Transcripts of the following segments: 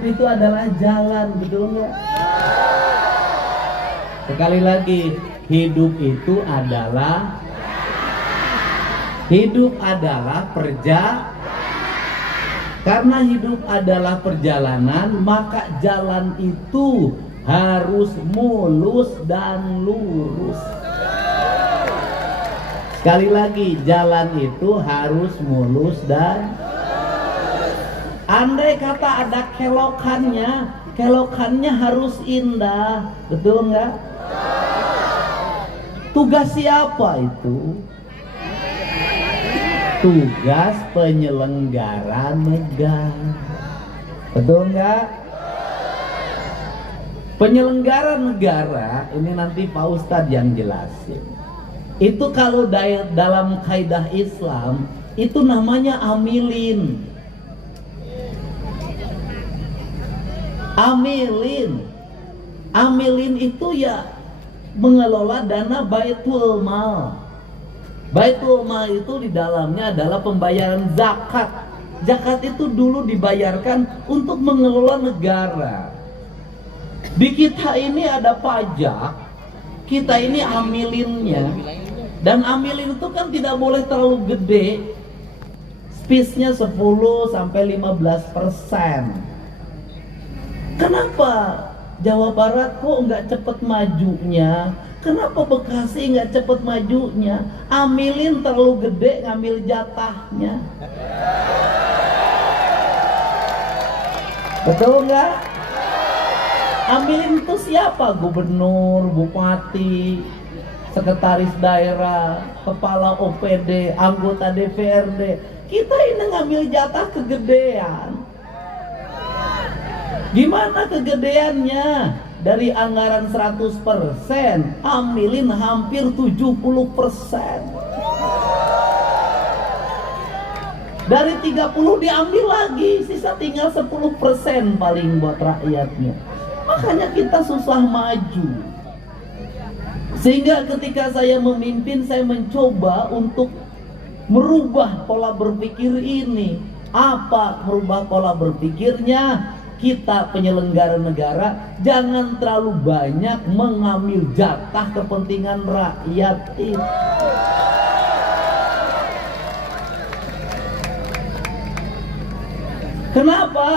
hidup itu adalah jalan, betul nggak? Sekali lagi, hidup itu adalah karena hidup adalah perjalanan, maka jalan itu harus mulus dan lurus. Sekali lagi, jalan itu harus mulus dan andai kata ada kelokannya harus indah, betul nggak? Tugas siapa itu? Tugas penyelenggara negara, betul nggak? Penyelenggara negara ini nanti Pak Ustadz yang jelasin. Itu kalau dalam kaidah Islam itu namanya amilin. Amilin itu ya mengelola dana Baitul Mal. Baitul Mal itu di dalamnya adalah pembayaran zakat. Zakat itu dulu dibayarkan untuk mengelola negara. Di kita ini ada pajak, kita ini amilinnya. Dan amilin itu kan tidak boleh terlalu gede. Space-nya 10 sampai 15%. Kenapa Jawa Barat kok nggak cepet majunya? Kenapa Bekasi nggak cepet majunya? Amilin terlalu gede, ngambil jatahnya. Betul nggak? Amilin itu siapa? Gubernur, bupati, sekretaris daerah, kepala OPD, anggota DPRD. Kita ini ngambil jatah kegedean. Gimana kegedeannya? Dari anggaran 100%, amilin hampir 70%. Dari 30 diambil lagi, sisa tinggal 10% paling buat rakyatnya. Makanya kita susah maju. Sehingga ketika saya memimpin, saya mencoba untuk merubah pola berpikir ini. Apa merubah pola berpikirnya? Kita penyelenggara negara jangan terlalu banyak mengambil jatah kepentingan rakyat itu. Kenapa?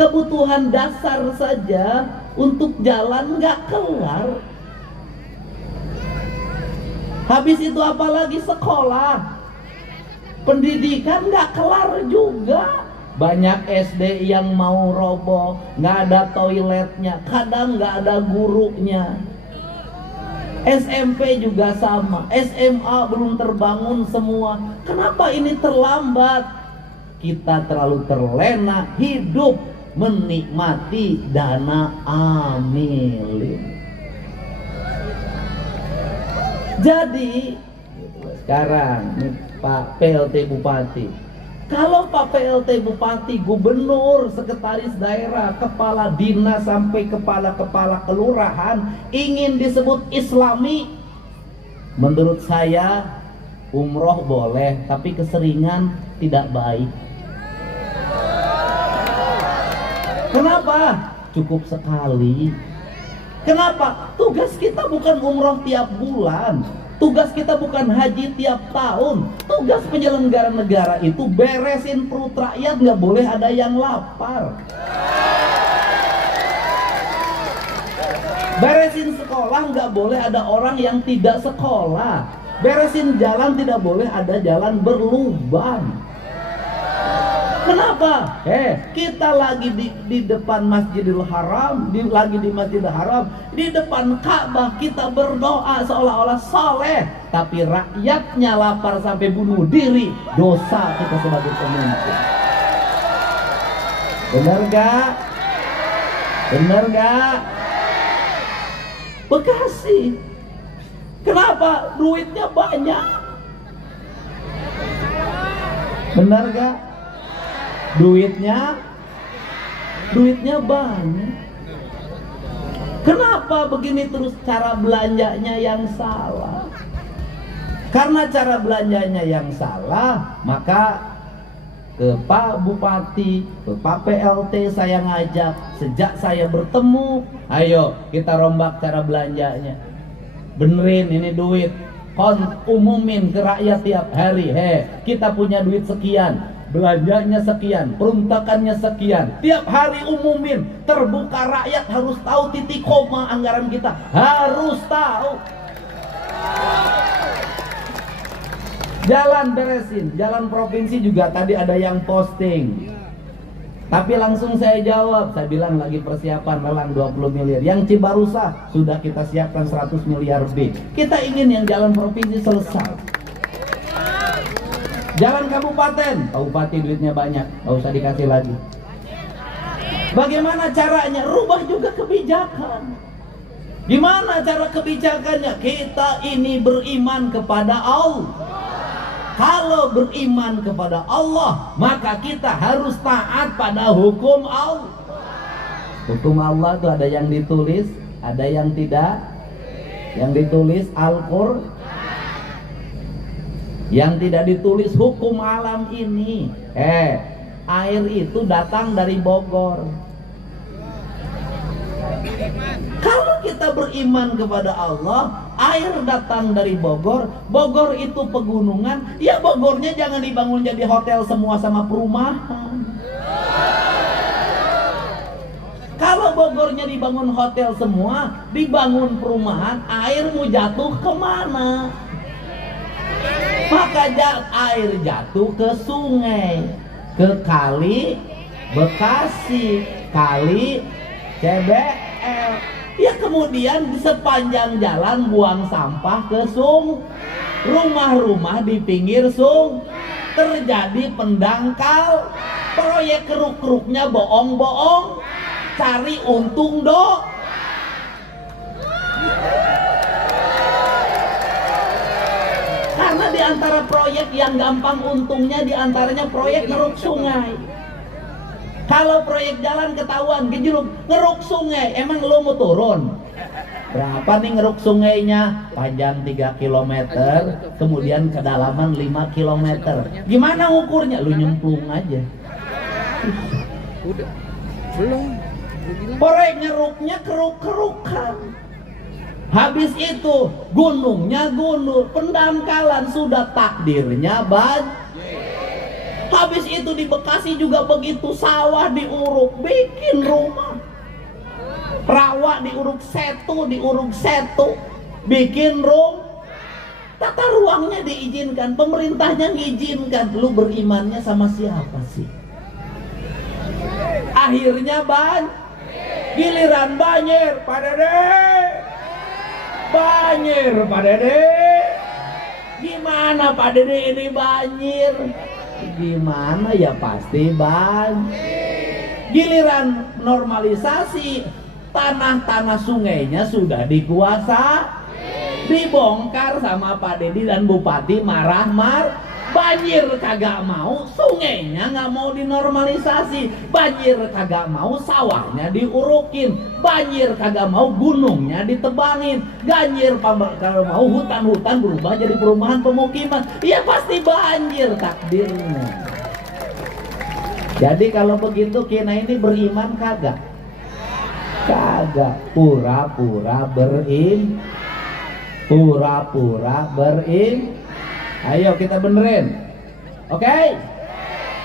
Kebutuhan dasar saja untuk jalan nggak kelar. Habis itu apalagi sekolah, pendidikan nggak kelar juga. Banyak SD yang mau roboh, nggak ada toiletnya, kadang nggak ada gurunya. SMP juga sama, SMA belum terbangun semua. Kenapa ini terlambat? Kita terlalu terlena hidup menikmati dana amilin. Jadi sekarang nih Pak PLT Bupati, kalau Pak PLT Bupati, Gubernur, Sekretaris Daerah, Kepala Dinas sampai Kepala Kelurahan ingin disebut Islami, menurut saya umroh boleh, tapi keseringan tidak baik. Kenapa? Cukup sekali. Kenapa? Tugas kita bukan umroh tiap bulan. Tugas kita bukan haji tiap tahun. Tugas penyelenggara negara itu beresin perut rakyat, nggak boleh ada yang lapar. Beresin sekolah, nggak boleh ada orang yang tidak sekolah. Beresin jalan, tidak boleh ada jalan berlubang. Kenapa? Kita lagi di depan Masjidil Haram, lagi di Masjidil Haram, di depan Ka'bah kita berdoa seolah-olah soleh, tapi rakyatnya lapar sampai bunuh diri. Dosa kita sebagai pemimpin. Benar gak? Benar gak? Bekasi, kenapa? Duitnya banyak. Benar gak? Duitnya banyak. Kenapa begini terus? Cara belanjanya yang salah. Karena cara belanjanya yang salah, maka ke Pak Bupati, ke Pak PLT saya ngajak. Sejak saya bertemu, ayo kita rombak cara belanjanya. Benerin ini duit, umumin ke rakyat tiap hari. Kita punya duit sekian, belanjanya sekian, peruntukannya sekian. Tiap hari umumin, terbuka, rakyat harus tahu titik koma anggaran kita, harus tahu. Jalan beresin, jalan provinsi juga tadi ada yang posting. Tapi langsung saya jawab, saya bilang lagi persiapan lelang 20 miliar. Yang Cibarusah sudah kita siapkan 100 miliar B. Kita ingin yang jalan provinsi selesai. Jalan kabupaten, bupati duitnya banyak, nggak usah dikasih lagi. Bagaimana caranya? Rubah juga kebijakan. Gimana cara kebijakannya? Kita ini beriman kepada Allah. Kalau beriman kepada Allah, maka kita harus taat pada hukum Allah. Hukum Allah itu ada yang ditulis, ada yang tidak. Yang ditulis Al-Qur'an, yang tidak ditulis hukum alam ini. Air itu datang dari Bogor. Kalau kita beriman kepada Allah, air datang dari Bogor. Bogor itu pegunungan. Ya Bogornya jangan dibangun jadi hotel semua sama perumahan. Kalau Bogornya dibangun hotel semua, dibangun perumahan, air mau jatuh kemana? Maka air jatuh ke sungai, ke kali Bekasi, kali CBL. Ya kemudian di sepanjang jalan buang sampah ke rumah-rumah di pinggir terjadi pendangkal. Proyek keruk-keruknya bohong-bohong, cari untung Karena di antara proyek yang gampang untungnya diantaranya proyek ngeruk sungai. Kalau proyek jalan ketahuan gejolak ngeruk sungai, emang lo mau turun? Berapa nih ngeruk sungainya? Panjang 3 km, kemudian kedalaman 5 km. Gimana ngukurnya? Lu nyemplung aja. Udah. Belum. Proyek ngeruknya keruk-kerukan. Habis itu gunungnya gunung, pendangkalan sudah takdirnya Habis itu di Bekasi juga begitu, sawah diuruk, bikin rumah. Rawa diuruk setu, bikin tata ruangnya diizinkan, pemerintahnya ngizinkan. Lu berimannya sama siapa sih? Akhirnya giliran banjir, Pak Dede. Banjir, Pak Dede. Gimana Pak Dede ini banjir? Gimana ya pasti giliran normalisasi, tanah-tanah sungainya sudah dibongkar sama Pak Dedi dan Bupati marah. Banjir kagak mau, sungainya nggak mau dinormalisasi. Banjir kagak mau, sawahnya diurukin. Banjir kagak mau, gunungnya ditebangin. Banjir kalau mau, hutan-hutan berubah jadi perumahan pemukiman. Ya pasti banjir takdirnya. Jadi kalau begitu kita ini beriman kagak? Kagak, pura-pura berim. Ayo kita benerin. Oke?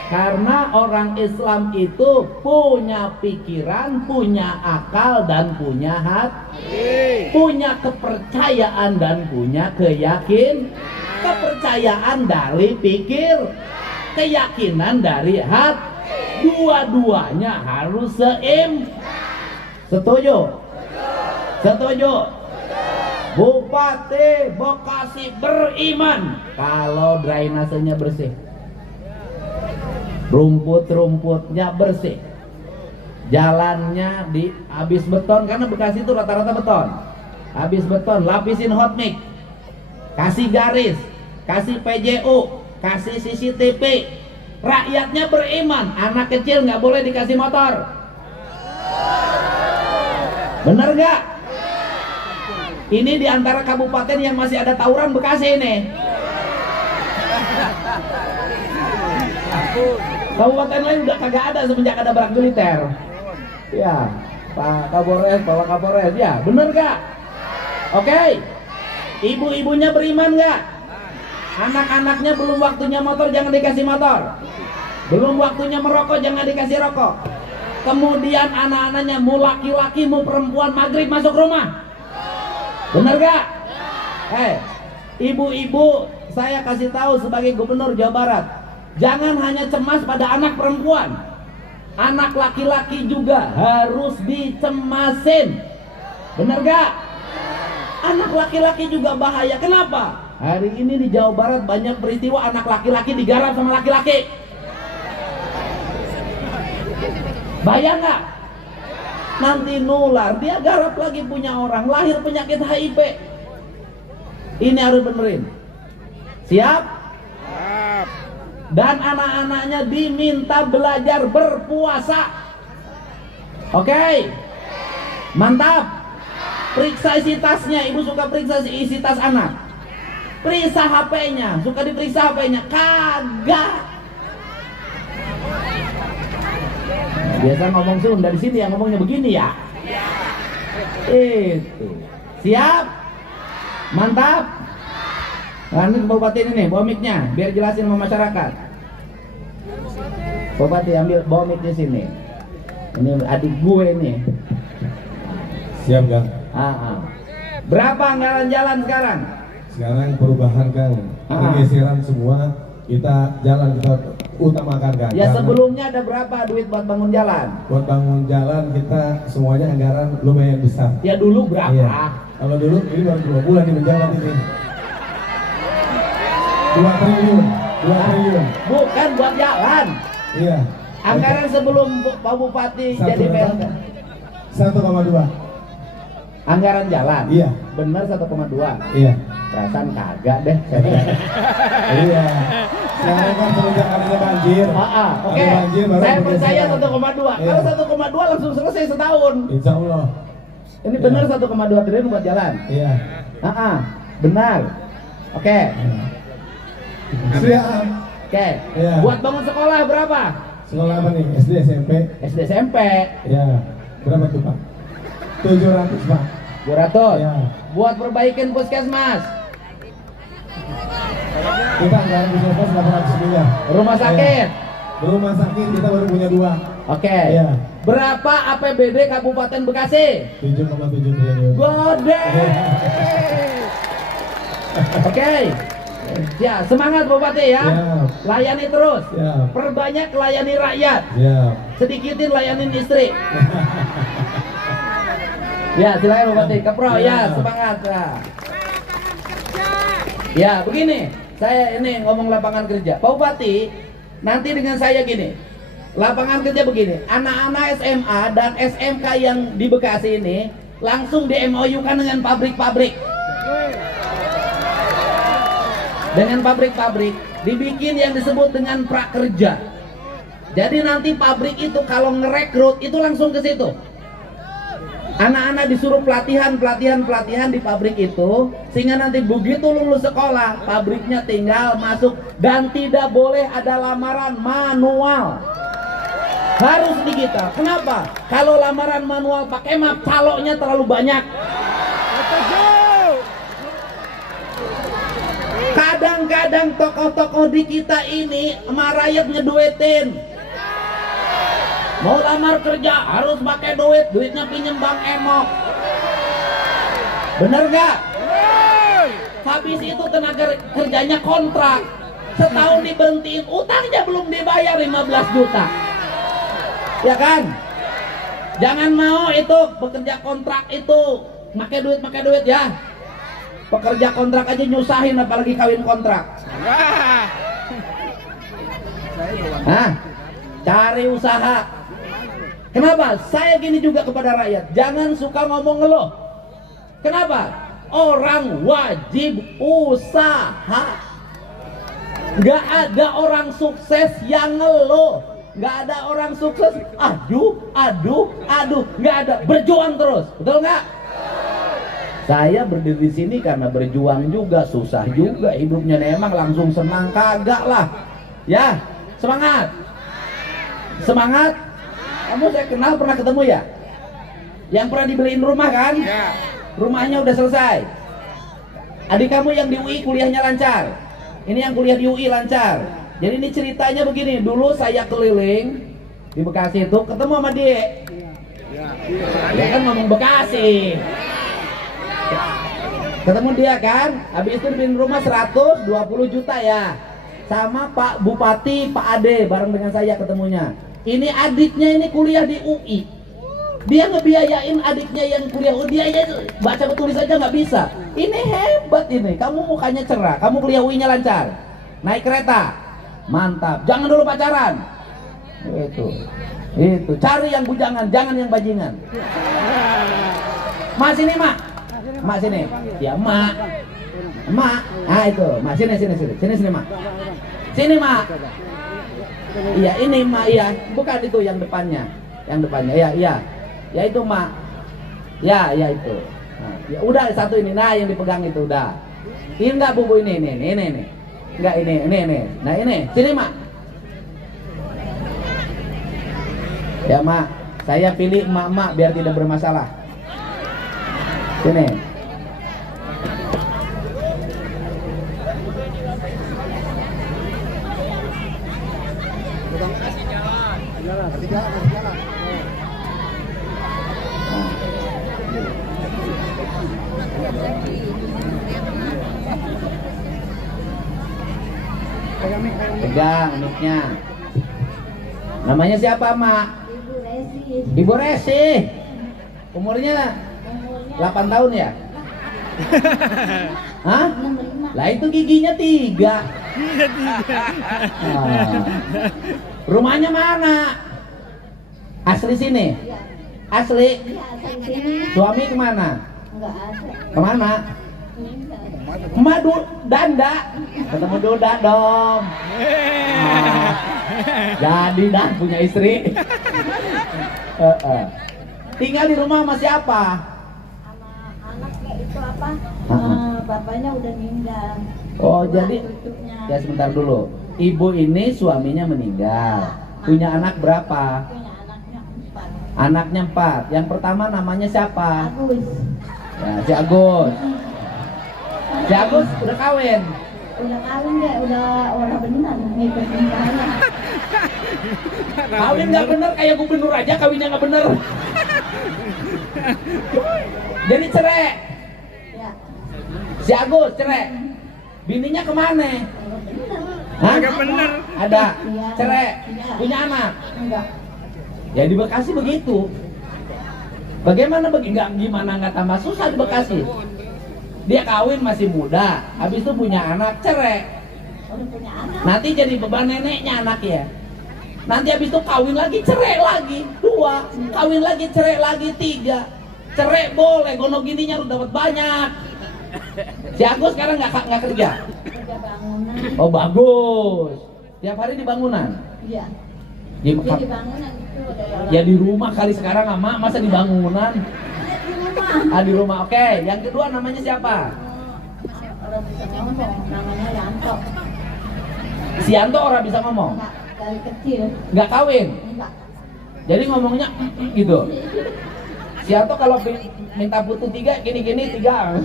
Karena orang Islam itu punya pikiran, punya akal dan punya hati, punya kepercayaan dan punya kepercayaan dari pikir, keyakinan dari hati. Dua-duanya harus Setuju? Bupati Bekasi beriman kalau drainasenya bersih, rumput-rumputnya bersih, jalannya habis beton, karena Bekasi itu rata-rata beton. Habis beton, lapisin hot mix, kasih garis, kasih PJU, kasih CCTV. Rakyatnya beriman, anak kecil nggak boleh dikasih motor. Bener nggak? Ini diantara kabupaten yang masih ada tawuran Bekasi ini. Kabupaten lain udah kagak ada semenjak ada Brak Militer. Ya, Pak Kapolres, Bapak Kapolres, ya, bener gak? Oke. Ibu-ibunya beriman gak? Anak-anaknya belum waktunya motor, jangan dikasih motor. Belum waktunya merokok, jangan dikasih rokok. Kemudian anak-anaknya mau laki-laki mau perempuan maghrib masuk rumah. Bener gak? Ibu-ibu, saya kasih tahu sebagai gubernur Jawa Barat, jangan hanya cemas pada anak perempuan, anak laki-laki juga harus dicemasin. Bener gak? Anak laki-laki juga bahaya. Kenapa? Hari ini di Jawa Barat banyak peristiwa anak laki-laki digarap sama laki-laki. Bayang gak? Nanti nular, dia garap lagi punya orang, lahir penyakit HIV. Ini harus benerin. Siap? Dan anak-anaknya diminta belajar berpuasa. Oke? Mantap. Periksa isi tasnya. Ibu suka periksa isi tas anak. Periksa HP-nya. Suka diperiksa HP-nya. Kagak. Biasa ngomong Sunda, di sini yang ngomongnya begini ya. Itu. Siap? Mantap. Nah, ini Bupati ini nih, bawa mic-nya biar jelasin sama masyarakat. Bupati ambil bawa mic-nya sini. Ini adik gue nih. Siap, Kang. Berapa anggaran jalan sekarang? Sekarang perubahan, Kang. Pergeseran semua, kita jalan kita utamakan, Kang. Ya, sebelumnya ada berapa duit buat bangun jalan? Buat bangun jalan kita semuanya anggaran lumayan besar. Ya dulu berapa? Iya. Kalau dulu ini baru 2 bulan di jalan ini. 2 triliun. Bukan buat jalan. Iya. Anggaran sebelum Pak Bupati jadi PLT 1,2. Anggaran jalan? Iya. Bener 1,2? Iya. Perasaan kagak deh. Iya. Sekarang kan semenjak adanya banjir. Oke. Saya percaya 1,2. Iya. Kalau 1,2 langsung selesai setahun. Insya Allah. Ini benar 1,2 triliun buat jalan. Iya. Benar. Oke. Siap. Oke. Iya. Buat bangun sekolah berapa? Sekolah apa nih? SD, SMP? SD, SMP. Ya. Berapa tuh, Pak? 700, Pak. 200. Ya. Buat perbaikin puskesmas. Kita anggaran puskesmas 800 miliar. Rumah sakit. Ya. Rumah sakit kita baru punya 2. Oke. Ya. Berapa APBD Kabupaten Bekasi? 7,7 triliun. Gede. Oke. Ya, semangat Bupati ya. Layani terus. Ya. Perbanyak layani rakyat. Ya. Sedikitin layanin istri. Ya, silakan Bupati. Kepro ya, semangat ya. Ya, begini. Saya ini ngomong lapangan kerja. Pak Bupati, nanti dengan saya gini. Lapangan kerja begini. Anak-anak SMA dan SMK yang di Bekasi ini langsung di MOU-kan dengan pabrik-pabrik. Dengan pabrik-pabrik dibikin yang disebut dengan prakerja. Jadi nanti pabrik itu kalau ngerekrut itu langsung ke situ. Anak-anak disuruh pelatihan di pabrik itu, sehingga nanti begitu lulus sekolah, pabriknya tinggal masuk dan tidak boleh ada lamaran manual. Harus digital. Kenapa? Kalau lamaran manual pakai map, caloknya terlalu banyak. Kadang-kadang tokoh-tokoh di kita ini sama rakyat ngeduetin. Mau lamar kerja harus pakai duit, duitnya pinjem Bang Emok. Bener gak? Habis itu tenaga kerjanya kontrak, setahun diberhentiin, utangnya belum dibayar 15 juta. Ya kan? Jangan mau itu bekerja kontrak itu pakai duit ya. Pekerja kontrak aja nyusahin, apalagi kawin kontrak. Cari usaha. Kenapa? Saya gini juga kepada rakyat, jangan suka ngomong ngeluh. Kenapa? Orang wajib usaha. Gak ada orang sukses yang ngeluh. Gak ada orang sukses aduh, gak ada. Berjuang terus, betul gak? Saya berdiri di sini karena berjuang juga, susah juga hidupnya. Emang langsung senang kagak lah. Ya, semangat. Semangat. Kamu saya kenal, pernah ketemu ya? Yang pernah dibeliin rumah kan? Ya. Rumahnya udah selesai. Adik kamu yang di UI kuliahnya lancar. Ini yang kuliah di UI lancar. Jadi ini ceritanya begini, dulu saya keliling di Bekasi itu ketemu sama dia. Dia kan ngomong Bekasi. Ketemu dia kan, habis itu dibeliin rumah 120 juta ya. Sama Pak Bupati, Pak Ade bareng dengan saya ketemunya. Ini adiknya ini kuliah di UI. Dia ngebiayain adiknya yang kuliah UI, dia aja baca tulis aja nggak bisa. Ini hebat ini, kamu mukanya cerah, kamu kuliah UI-nya lancar. Naik kereta, mantap. Jangan dulu pacaran. Itu. Cari yang bujangan, jangan yang bajingan. Mak sini mak. Mak sini. Ya mak. Mak. Ah itu. Mak sini mak. Sini mak. Iya ini mak iya. Bukan itu yang depannya. Yang depannya. Iya. Ya itu mak. Ya itu. Nah, ya udah satu ini. Nah yang dipegang itu udah. Ini enggak bubu ini. Enggak ini. Nah ini. Sini mak. Ya mak, saya pilih emak-emak biar tidak bermasalah. Sini. Pegang mic-nya. Namanya siapa, Mak? Ibu Resi. Umurnya 8 tahun ya? Hah? Lah itu giginya 3. Rumahnya mana? Asli sini? Asli? Suami kemana? Kemana? Madu Danda. Ketemu Duda dong. Jadi dah punya istri. Tinggal di rumah sama siapa? Sama anaknya itu apa? Bapaknya udah meninggal. Oh jadi ya sebentar dulu. Ibu ini suaminya meninggal. Punya anak berapa? Punya anaknya 4. Anaknya 4. Yang pertama namanya siapa? Agus. Ya si Agus. Si Agus udah kawin. Udah kawin deh, udah orang beneran ngikutin saya. Kawin nggak bener kayak gubernur aja kawinnya nggak bener. Jadi cerai. Ya. Si Agus cerai. Bininya kemana? Hah? Agak bener. Ada. Iya. Cerai. Iya. Punya anak. Enggak. Ya di Bekasi begitu. Bagaimana nggak gimana nggak tambah susah di Bekasi? Dia kawin masih muda, habis itu punya anak, cerai. Udah punya anak. Nanti jadi beban neneknya anak ya. Nanti habis itu kawin lagi, cerai lagi, 2. Kawin lagi, cerai lagi, 3. Cerai boleh, gono gininya udah dapat banyak. Si Agus sekarang nggak kerja. Kerja bangunan. Oh bagus. Tiap hari di bangunan. Iya. Di, Jadi bangunan itu ada orang. ya di rumah kali sekarang ama masa di bangunan. Di rumah. Ah di rumah. Oke. Yang kedua namanya siapa? Orang bisa ngomong, namanya Yanto. Si Yanto orang bisa ngomong. Enggak, dari kecil. Nggak kawin. Enggak. Jadi ngomongnya gitu. Si Yanto kalau minta putu 3 gini-gini 3.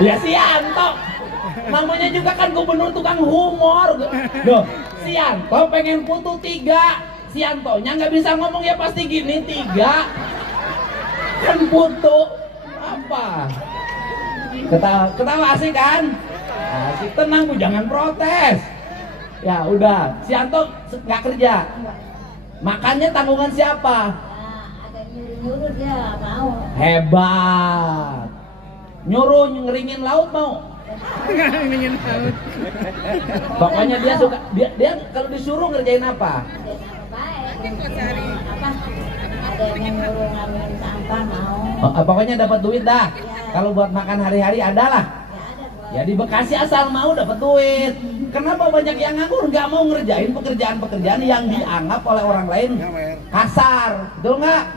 Ya si Yanto. Namanya juga kan gubernur tukang humor. Loh, si Yanto pengen putu 3. Si Yantonya nggak bisa ngomong ya pasti gini 3. Kan putu apa? Ketawa asik kan? Asik, tenang Bu, jangan protes. Ya udah, si Yanto nggak kerja. Enggak. Makannya tanggungan siapa? Nah, ada nyuruh-nyuruh dia mau. Hebat. Nyuruh ngeringin laut mau. Ingin tahu. Pokoknya dia suka dia kalau disuruh ngerjain apa? Apa? Ada yang nyuruh ngambilin sampah mau. Pokoknya dapat duit dah. Kalau buat makan hari-hari ada lah. Ya ada buat. Ya di Bekasi asal mau dapat duit. Kenapa banyak yang nganggur nggak mau ngerjain pekerjaan-pekerjaan yang dianggap oleh orang lain kasar, betul nggak?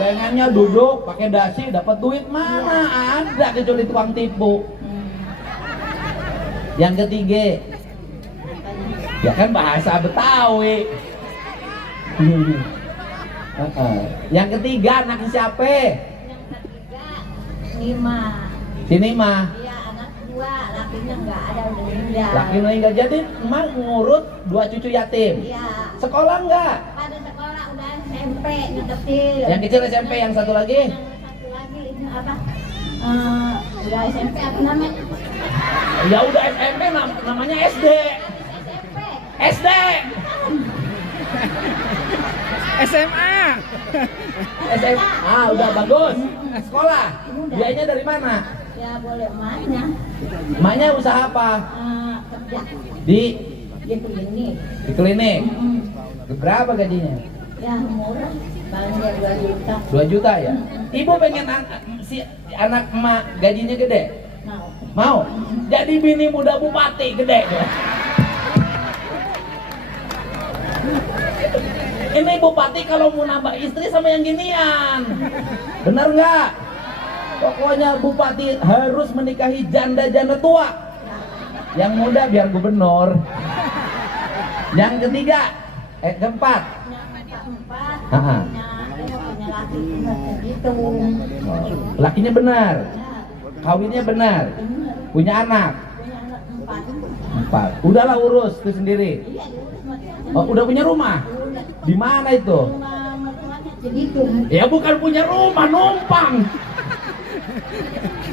Pengennya duduk pakai dasi dapat duit mana ada kecuali tukang tipu. Yang ketiga Ya kan bahasa Betawi. Yang ketiga anaknya siapa? Yang ketiga, lima. Sini mah. Iya, anak dua, lakinya nggak ada, udah meninggal. Laki meninggal, jadi emak ngurut 2 cucu yatim. Iya. Sekolah enggak? Pada sekolah udah SMP, yang kecil. Yang kecil SMP, yang satu lagi? Yang satu lagi ini apa? Udah SMP apa namanya? Ya udah SMP, namanya SD. SMP. SD. SMA. SMA. Ah, udah bagus. Sekolah. Biayanya dari mana? Ya boleh emaknya. Emaknya usaha apa? Kerja Di gitu ini. di klinik. Berapa gajinya? Ya murah, paling dia 2 juta. 2 juta ya? Ibu pengen si anak emak gajinya gede? Mau. Mau? Jadi bini muda bupati gede. Ini bupati kalau mau nambah istri sama yang ginian. Bener nggak? Pokoknya bupati harus menikahi janda-janda tua. Yang muda biar gubernur. Yang ketiga, keempat. Yang keempat, Ha-ha. punya laki gitu. Lakinya benar, Ya, kawinnya benar, bener. punya anak Punya anak 4. 4. Udahlah urus itu sendiri. Iya, diurus macam-macam. Oh, udah punya rumah? Udah. Di mana itu? Rumah mertuanya segitu. Ya bukan punya rumah, numpang.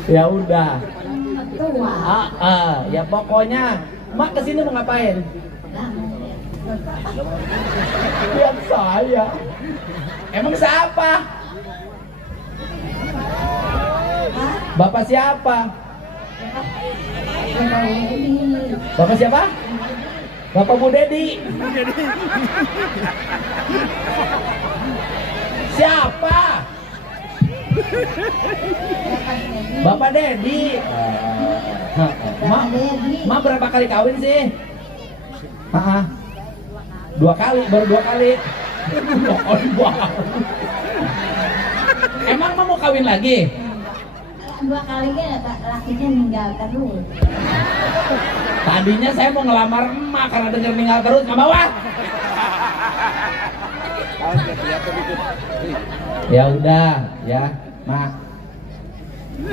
Ya udah. Tua. Ya pokoknya mak kesini mau ngapain? Lah, Lihat saya. Emang siapa? Bapak siapa? Bapak siapa? Bapak Bu Dedi. Siapa? Bapak Dedi. Ma berapa kali kawin sih? Ah, 2 kali, baru 2 kali. Emang mau kawin lagi? 2 kali kan lakinya meninggal terus. Tadinya saya mau ngelamar emak karena denger meninggal terus, nggak mau ah. Ya udah, ya, mak.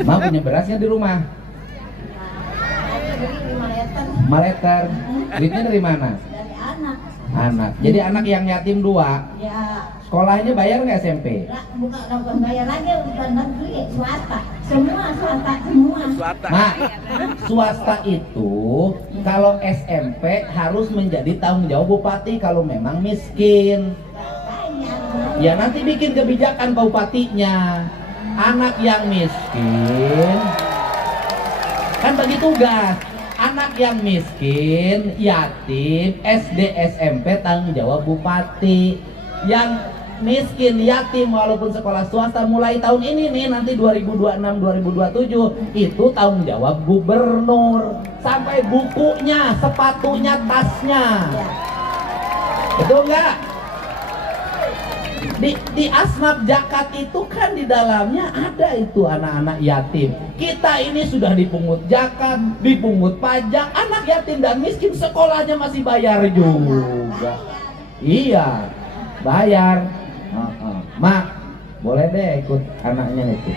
Mak punya berasnya di rumah. Jadi 5 liter 5 liter. Duitnya dari mana? dari anak. Anak. Jadi anak yang yatim 2. Ya, Sekolahnya bayar nggak SMP? bukan bayar lagi, bukan negeri, swasta. Semua swasta semua. Mak, swasta itu kalau SMP harus menjadi tanggung jawab bupati kalau memang miskin. Banyak. Ya nanti bikin kebijakan bupatinya. Anak yang miskin kan bagi tugas. Anak yang miskin, yatim, SD, SMP tanggung jawab bupati. Yang miskin, yatim walaupun sekolah swasta mulai tahun ini nih, nanti 2026 2027 itu tanggung jawab gubernur. Sampai bukunya, sepatunya, tasnya. Betul nggak? Di Asnaf Zakat itu kan di dalamnya ada itu anak-anak yatim. Kita ini sudah dipungut zakat, dipungut pajak, anak yatim dan miskin sekolahnya masih bayar juga. Iya, bayar. Mak, boleh deh ikut anaknya itu.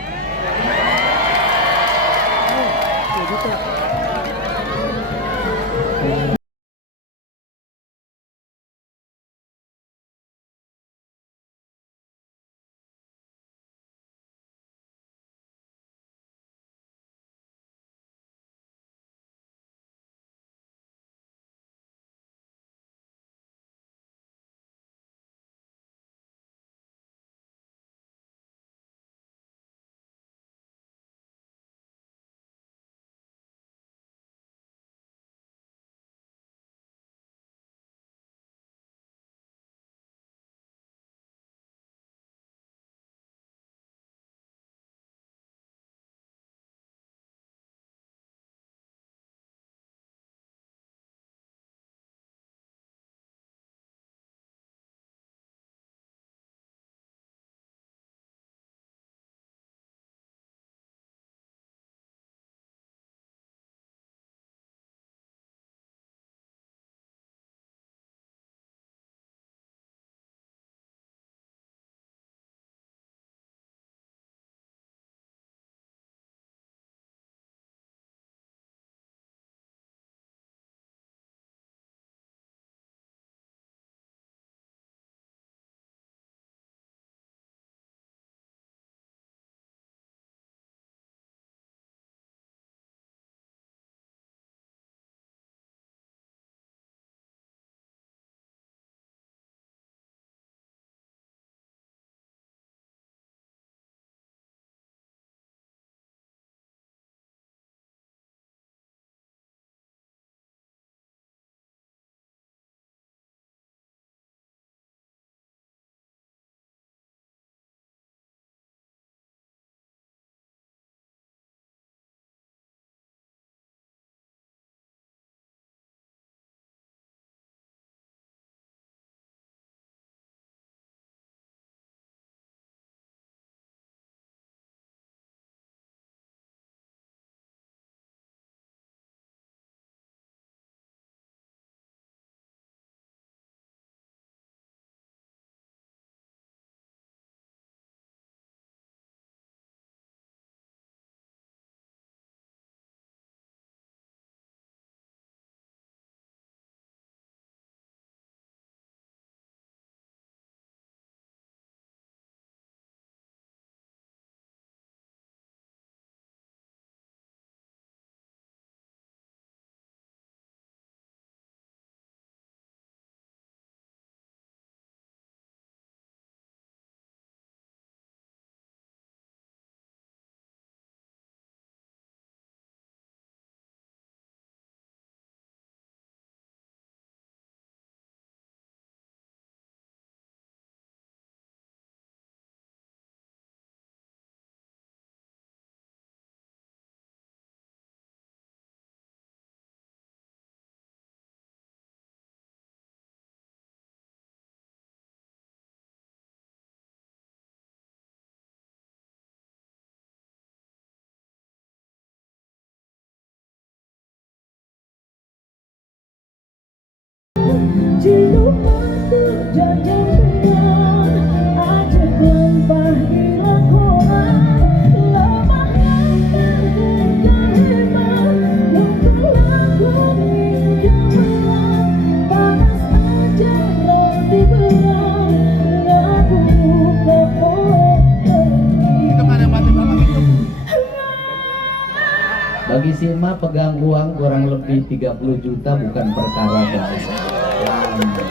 Bagi Sima pegang uang kurang lebih 30 juta bukan perkara guys.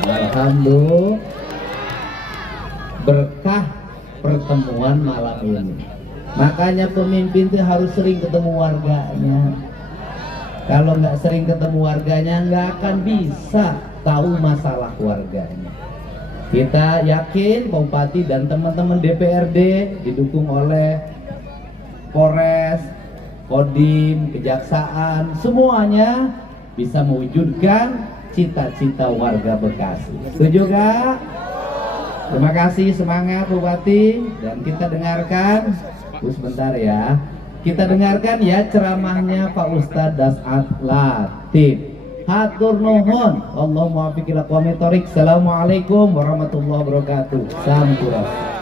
Alhamdulillah berkah pertemuan malam ini. Makanya pemimpin itu harus sering ketemu warganya. Kalau nggak sering ketemu warganya nggak akan bisa tahu masalah warganya. Kita yakin Bupati dan teman-teman DPRD didukung oleh Polres, Kodim, Kejaksaan, semuanya bisa mewujudkan cita-cita warga Bekasi. Setuju gak? Terima kasih, semangat Bupati. Dan kita dengarkan, sebentar ya, kita dengarkan ya ceramahnya Pak Ustadz Das'ad Latif. Hatur nuhun, Allahumma fiqil aqwami thorik. Assalamualaikum warahmatullahi wabarakatuh. Sampurasun.